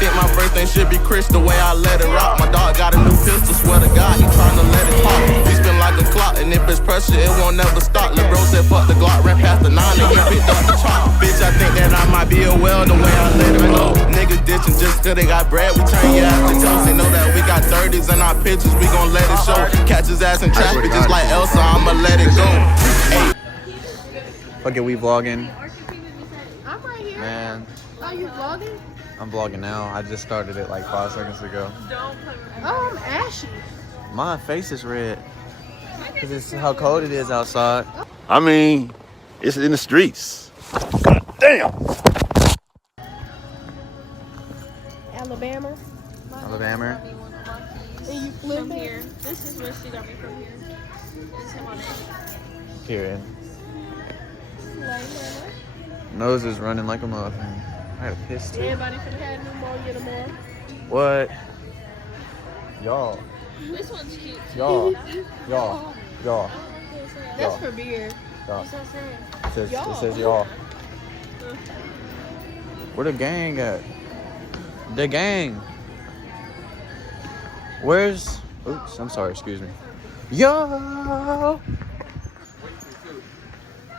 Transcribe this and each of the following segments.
think my first thing should be Chris, the way I let it rock. My dog got a new pistol, swear to God, he tryna let it pop. We spin like a clock, and if it's pressure, it won't never stop. Lil' bro said fuck the Glock, ran past the 9 and he picked up the chop. Bitch, I think that I might be a well the way I let it go. Niggas ditching just cause they got bread, we turn your ass to toast. They know that we got 30s in our pictures, we gon' let it show. Catch his ass in traffic just like Elsa, I'ma let it go. Hey. Okay, we vlogging. I'm right here. Man, Are you vlogging? I'm vlogging now. I just started it like 5 seconds ago. Oh, I'm ashy. My face is red. Cause it's how cold it is outside. I mean, it's in the streets. God damn. Alabama. Alabama. And you flip From it? here. This is where she got me from here. It's him on it. Period. Like, Nose is running like a muffin. I had a piss too. everybody could have had pneumonia tomorrow. What? Y'all. This one's cute. Y'all. That's for beer. Y'all. What's that saying? It says y'all. Where the gang at? The gang. Where's... Oops, I'm sorry, excuse me. Yo!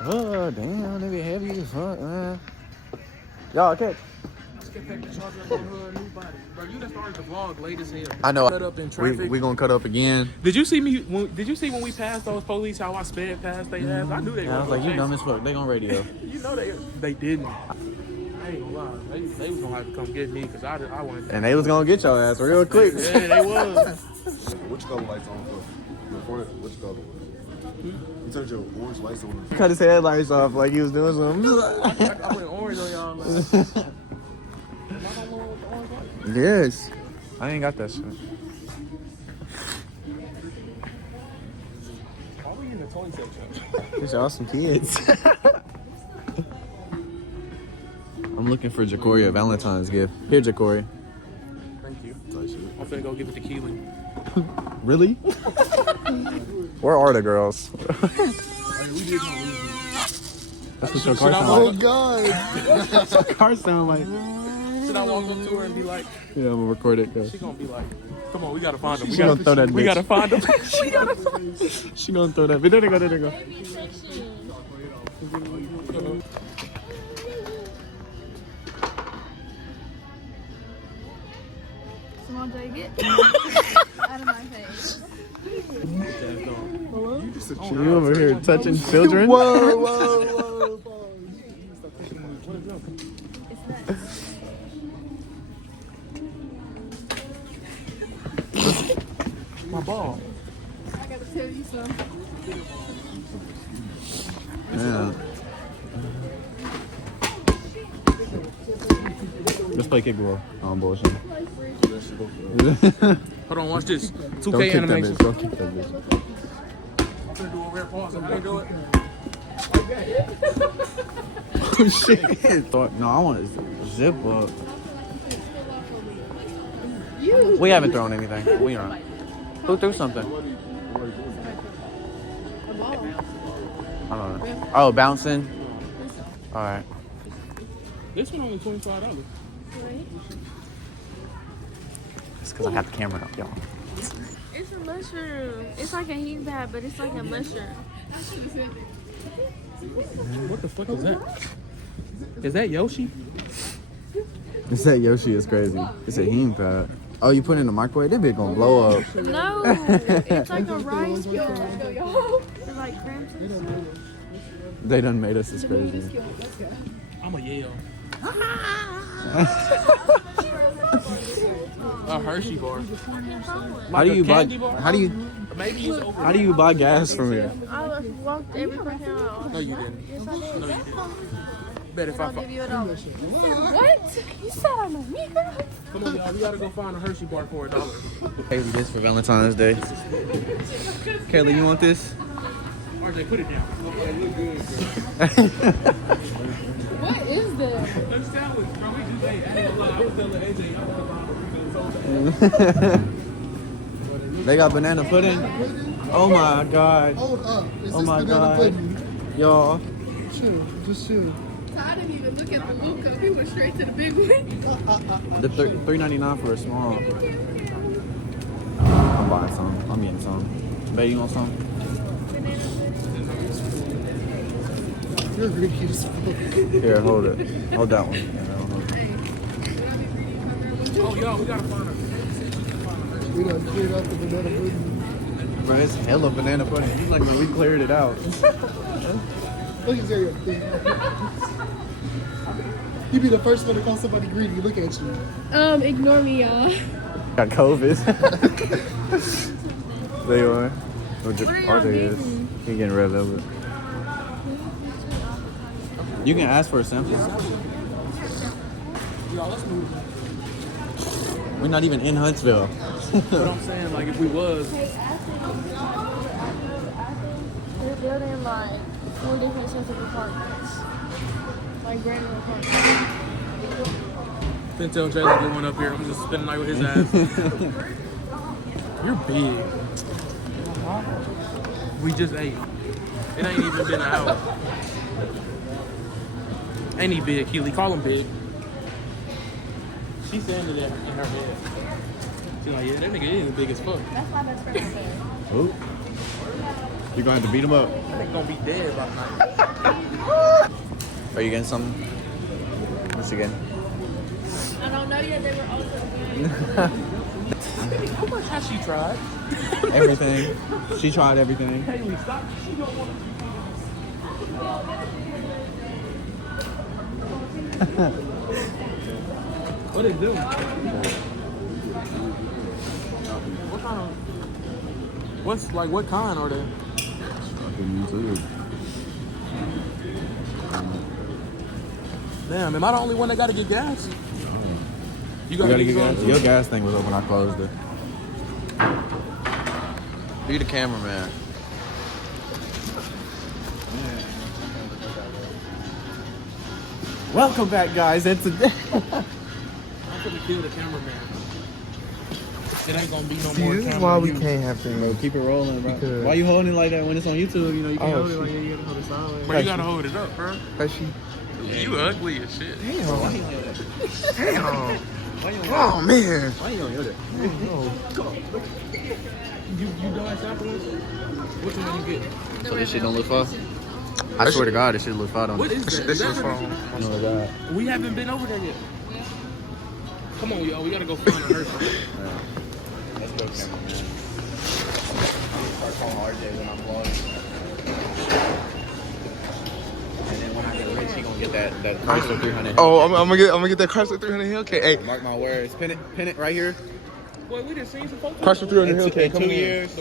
Oh, damn, they be heavy as fuck, man. Y'all, okay. Bro, you just started the vlog late as hell. I know. Cut up in traffic. We gonna cut up again. Did you see me? Did you see when we passed those police how I sped past they ass? I knew they. I was like, you dumb as fuck. They on radio. You know they didn't. I ain't gonna lie. They was gonna have to come get me because I wanted. And they was gonna get your ass real quick. Yeah, they was. Which color lights on for? Before that, which color? You turned your orange lights on. Cut his headlights off like he was doing something. I went orange on y'all. Man. Yes. I ain't got that shit. Why we in the toy section? These y'all some kids. I'm looking for Jacory a Valentine's gift. Here, Jacory. Thank you. I'm finna go give it to Keely. Really? Where are the girls? That's what your car sound like. Oh God! That's what car sound like. Should I walk up to her and be like? Yeah, I'm gonna record it. Cause She gonna be like, "Come on, we gotta find them. she gonna throw that bitch. We gotta find them. She gonna throw that. There they go. There they go. Baby section. Come on, take it. Out of my face. You over here touching children? Whoa. My ball. I gotta tell you something. Yeah. Let's play kickball. Oh, bullshit. Hold on, watch this. 2K Don't kick that animation. bitch. Don't kick that bitch. I'm gonna do a rare pause. I'm gonna do it. Oh shit. No, I want to zip up. We haven't thrown anything. We aren't. Who threw something? I don't know. Oh, bouncing. All right. This one only $25. It's because I got the camera up, y'all. It's a mushroom. It's like a heat pad, but it's like a mushroom. What the fuck is that? Is that Yoshi? It's that Yoshi is crazy. It's a heme pad. Oh, you put it in the microwave? That bitch gonna blow up. No, it's like a rice ball. It's like crimson. They done made us this crazy. I'm a yell. A Hershey bar. How do you buy? Candy bar? How do you? Maybe it's over. How do you buy gas from here? I walked every fucking out. No, you didn't. Yes, I did. No, you didn't. Bet if I I'll give you $1. What? You said I'm a nigga? come on, y'all, we gotta go find a Hershey bar for $1. Kaylee, this for Valentine's Day. Kaylee, you want this? RJ, put it down. Okay, look good, What is that? Let's sandwich, bro. We just ate. I ain't gonna lie. I was telling AJ, y'all They got banana pudding. Oh my god. Hold up. Is Oh this my banana god. pudding? Y'all. Chill. Just chill. Tired didn't even look at the Luca. He went straight to the big one. The $3.99 for a small. I'm buying some. I'm getting some. Babe, you want some? You're greedy as fuck. Here, hold it. Hold that one. Oh, yo, we gotta find her. We done cleared out the banana pudding. Bro, it's hella banana pudding. He's like, we cleared it out. Look at Zaria. You be the first one to call somebody greedy. Look at you. Ignore me, y'all. Got COVID. There you are. What are y'all RJ is. getting? He getting red velvet. You can ask for a sample. Yo, let's move. We're not even in Huntsville. But I'm saying, like, if we was, They're building like 4 different sets of apartments. Like brand new apartments. then tell Jay to get one up here. I'm just spending the night with his ass. You're big. We just ate. It ain't even been an hour. Ain't he big, Keely? Call him big. She's saying that in her head. She's like, yeah, that nigga is big as fuck. That's my best friend said. Oh. You're going to have to beat him up. That nigga gonna be dead by tonight. Are you getting something? What's you getting? I don't know yet. They were also doing. How much has she tried? Everything. She tried everything. Haley, stop. She don't want What they do? What kind of? What kind are they? Damn, am I the only one that gotta get gas? You gotta get gas. Your gas thing was open. I closed it. Be the cameraman. Welcome back, guys. And today, I'm gonna kill the cameraman. It ain't gonna be no See, more this is camera why we use. can't have things. bro, keep it rolling, bro. Because- Why you holding it like that when it's on YouTube? You know, you can't Oh, hold it like shit. that. You gotta hold it sideways. Bro, you gotta hold it up, bro. Has she? Yeah, you ugly as shit. Damn. Why you like that? Damn. Why you Oh, man. Why you on your You done samples? Which one you get? So this shit don't look far? I swear to God, this shit look far on What it. is that? This Is is that from. Oh my God. We haven't been over there yet. Come on, yo, we gotta go find her. Let's go, cameraman. Start calling RJ when I'm vlogging. And then when I get rich, he gonna get that Chrysler 300. Oh, I'm gonna get that Chrysler 300 Hellcat. Hey, Mark my words. Pin it right here. Boy, we just seen some folks. Chrysler 300 In Hellcat 2 coming in. years.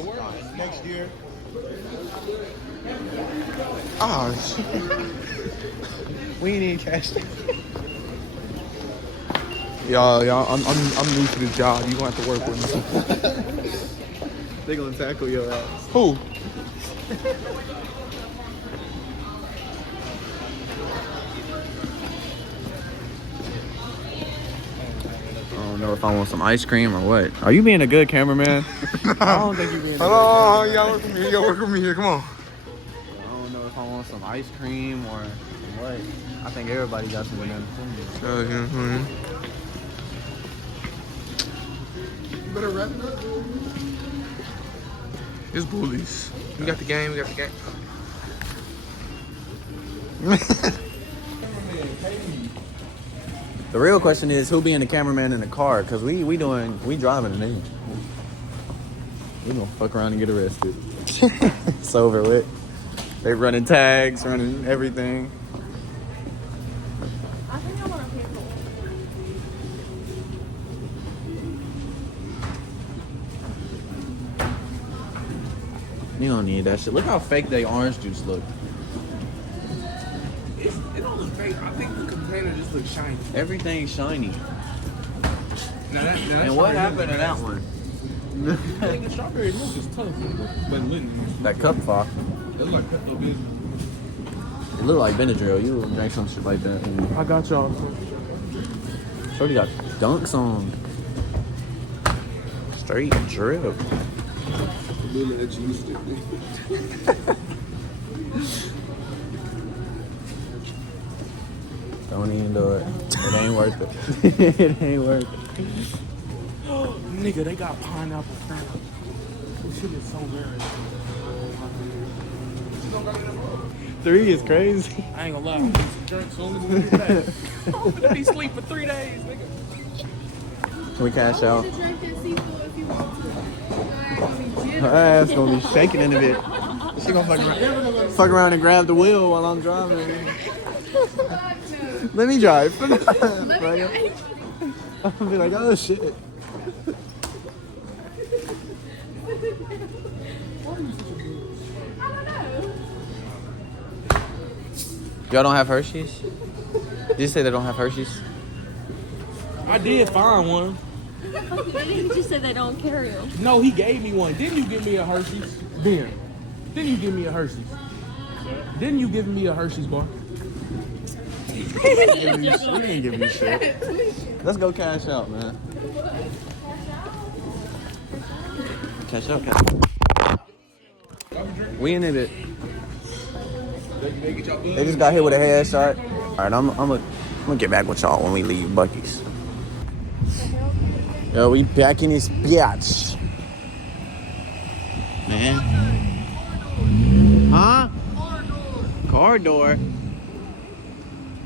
Next year. Ah, shit. We ain't even cashed it. Y'all, I'm new to this job. You gonna have to work with me. They gonna tackle your ass. Who? I don't know if I want some ice cream or what. Are you being a good cameraman? I don't think you're being a good Hello, y'all work with me. Y'all work with me here. Come on. I don't know if I want some ice cream or what. I think everybody got some banana. You better wrap it up. It's bullies. We got the game. We got the game. The real question is who being the cameraman in the car? Cause we driving it in. We gonna fuck around and get arrested. It's over with. They running tags, running everything. I think I want a pickle. You don't need that shit. Look how fake they orange juice look. It don't look fake. I think the container just looks shiny. Everything's shiny. Now that And what happened to that one? I think the strawberry milk is tough, but lit. That cup fuck. It look like Pepto Bismol. It look like Benadryl. You would drink some shit like that. I got y'all. Shorty got dunks on. Straight drip. Really, that you used to. Don't even do it. It ain't worth it. It ain't worth it. Nigga, they got pineapple crab. This shit is so rare. 3 is crazy. I ain't gonna lie. I'm gonna get some drinks soon as we get back. I'm gonna be asleep for 3 days, nigga. Can we cash out? You can drink that seafood if you want to. Her ass gonna be shaking in a bit. She gonna fuck around and grab the wheel while I'm driving. Let me drive. I'm gonna be like, oh shit. Y'all don't have Hershey's? Did you say they don't have Hershey's? I did find one. Didn't you just say they don't carry them? No, he gave me one. Didn't you give me a Hershey's? Ben. Didn't you give me a Hershey's? Didn't you give me a Hershey's bar? We didn't give me shit. Let's go cash out, man. Cash out, cash out. We in it. They just got hit with a headshot. All right, I'm gonna get back with y'all when we leave Buc-Ee'S. Yo, we back in this bitch. Man. Huh? Car door.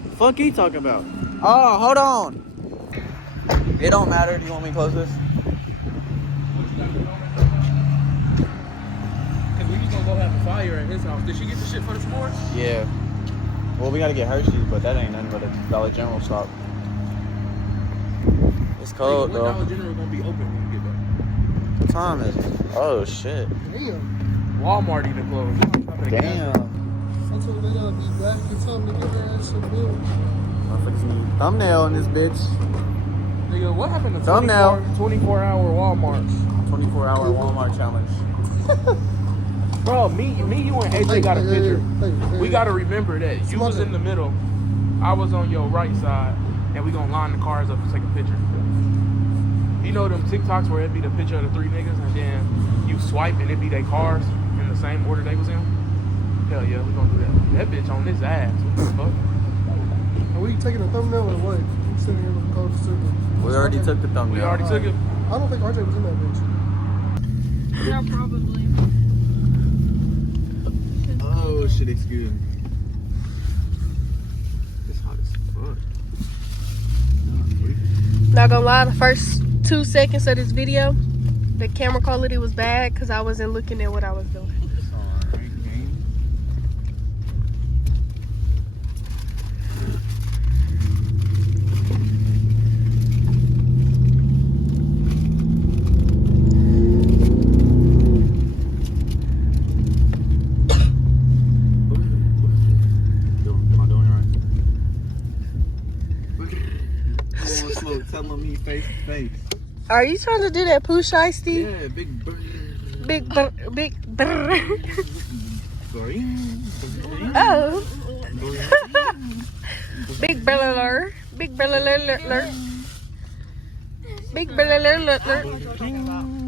The fuck he talking about? Oh, hold on. It don't matter. Do you want me to close this? Cause we was gonna go have a fire at his house. Did she get the shit for the s'mores? Yeah. Well, we gotta get Hershey's, but that ain't nothing but a Dollar General stop. It's cold, When though. Dollar General gonna be open when we get back? What time is it? Oh, shit. Walmart even closed. Damn. Motherfuckers need thumbnail in this bitch. Nigga, what happened to Thumbnail. 24-hour Walmarts? 24-hour Walmart challenge. Bro, me, you, and AJ got a picture. We gotta remember that you was in the middle, I was on your right side, and we gonna line the cars up to take a picture. You know them TikToks where it'd be the picture of the 3 niggas, and then you swipe and it'd be their cars in the same order they was in? Hell yeah, we gonna do that. That bitch on this ass. What the fuck? Are we taking a thumbnail or what? I'm sitting here looking cold to We already took the thumbnail. We already took it. I don't think RJ was in that bitch. Yeah, probably. Oh, shit, excuse me. It's hot as fuck. Not gonna lie, the first 2 seconds of this video, the camera quality was bad because I wasn't looking at what I was doing. It's alright, man. Am I doing it right? Slow, telling me face to face. Are you trying to do that poo shiesty? Yeah, big bird. Big brr. Green. Oh. Big brr. Big brr. Big brr.